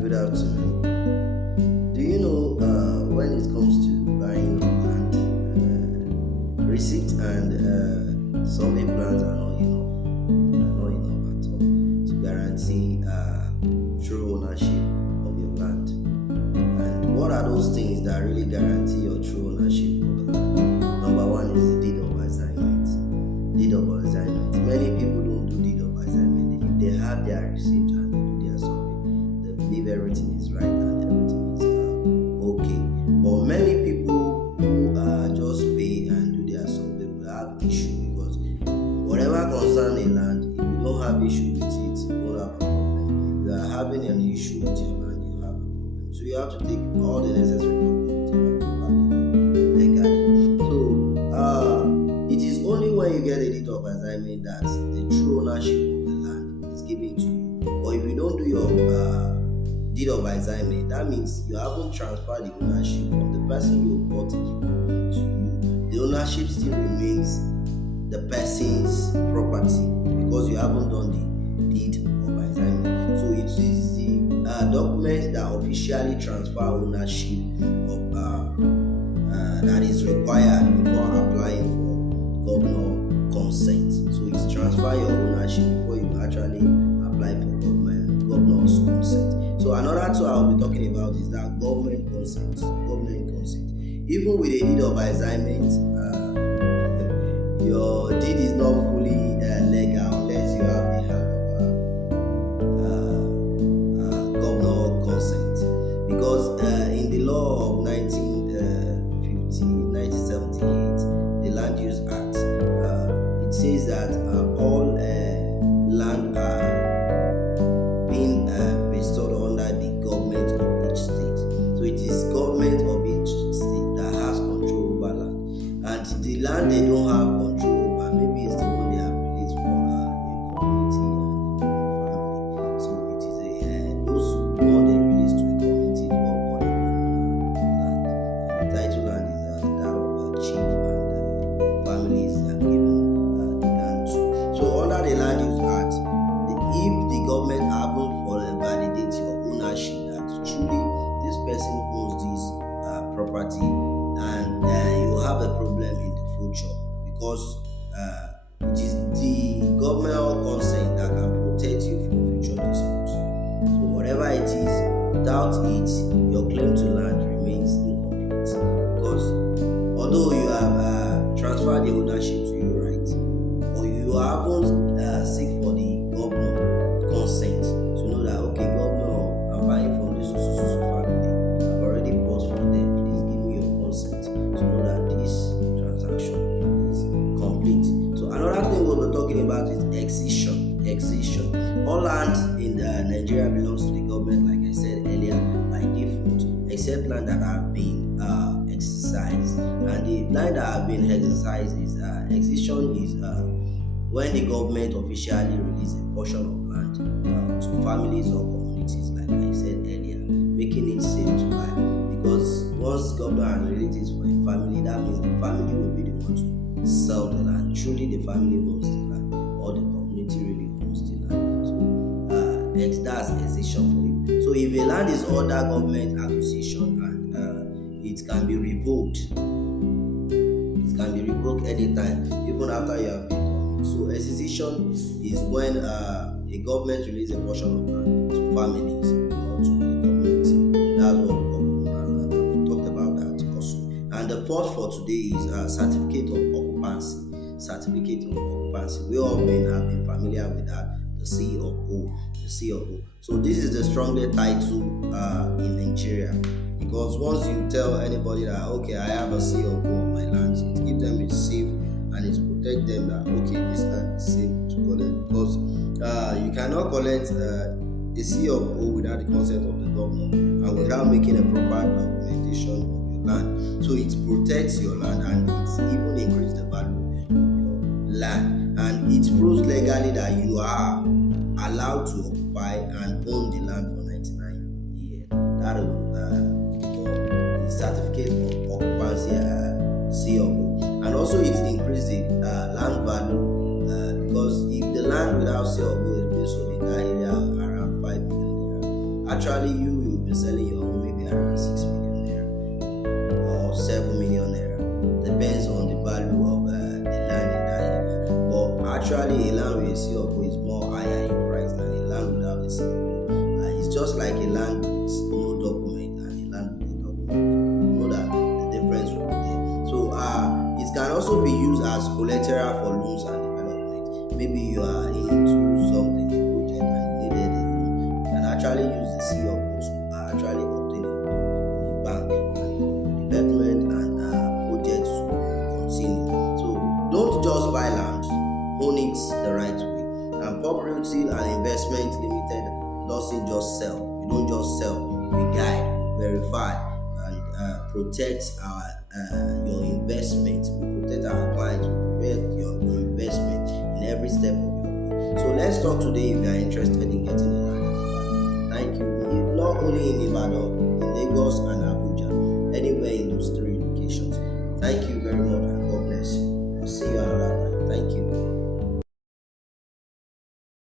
good afternoon. Do you know when it comes to buying land, receipt and survey plans are not enough. Are not enough at all to guarantee true ownership of your land. And what are those things that really guarantee your true ownership of the land? Number one is the deed of assignment. Deed of assignment. Many people don't do deed of assignment. If they have their receipt and they do their survey, they believe everything is right and everything is okay. But many people who just pay and do their survey will have issue because whatever concerns a land, if you don't have issue with it, you won't have a problem. If you are having an issue with your land, you have a problem. So you have to take all the necessary documents you have to back it up legally. So it is only when you get a deed of assignment that the true ownership of the land is given to you. But if you don't do your deed of assignment, that means you haven't transferred the ownership from the person you bought it from to you. The ownership still remains the person's property because you haven't done the deed of assignment. So it is the document that officially transfer ownership of that is required before applying for governor consent. So it's transfer your ownership before you actually apply for governor's consent. So another two I'll be talking about is that government consent. Government consent. Even with a deed of assignment, your deed is not fully legal unless you have the hand of governor consent. Because in the law of 1978, the Land Use Act, it says that all land are being bestowed under the government of each state. So it is government of each state that has control over land. And the land they don't have control over, maybe it's the one they have released from a community and a family. So it is those one they release to a community is what called land. And the title land is that of a chief and families that are given the land to. So under the Land Use Act, if the government haven't validate your ownership that truly this person owns this property, and you have a problem in the future because it is the government consent that can protect you from future disputes. So whatever it is, without it, your claim to land remains incomplete because although you have transferred the ownership to your right, or you haven't seek for the governor consent to know that okay, governor, I'm buying from this family. I've already bought from them. Please give me your consent to know that this transaction is complete. So another thing we'll be talking about is excision. Excision. All land in Nigeria belongs to the government, like I said earlier, by default, except land that have been exercised. And the land that have been exercised is excision is when the government officially release a portion of land to families or communities, like I said earlier, making it safe to buy. Because once government has released it for a family, that means the family will be the one to sell the land. Truly, the family owns the land, or the community really owns the land. So that's excision for you. So if a land is under government acquisition and it can be revoked, anytime, even after you have been done. So excision is when a government releases a portion of land to families or to the community. That's what we call land. I've talked about that also. And the fourth for today is certificate of occupancy. Certificate of occupancy. We all have been familiar with that. The COO. The COO. So this is the strongest title in Nigeria. Because once you tell anybody that okay, I have a COO on my land, it gives them a safe and it protect them that okay, this land is safe to collect. Because you cannot collect a COO without the consent of the governor and without making a proper documentation of your land. So it protects your land and it even increases the value of your land. And it proves legally that you are allowed to occupy and own the land for 99 years. That is the certificate of occupancy COO. And also it increases the land value because if the land without COO is being sold in that area around 5 million naira, Actually, you'll be selling your home maybe around 6 million naira or 7 million naira. Depends on the value of the land in that area. But actually, a land with a CFO is more higher in price than a land without a CFO. It's just like a land with no document and a land with a document. You know that the difference will be there. So it can also be used as collateral for loans and development. Maybe you are into something, a project, and you needed a loan. You can actually use the CFO to actually obtain a loan in the bank and for your development and project to continue. So don't just buy land, own it the right way. And Pop Realty and Investment Limited doesn't just sell. We don't just sell. We guide, we verify, and protect your investment. We protect our clients. We protect your investment in every step of your way. So let's talk today if you are interested in getting a land in Ibadan. Thank you. Not only in Ibadan, in Lagos and Abuja, anywhere in those three locations. Thank you very much.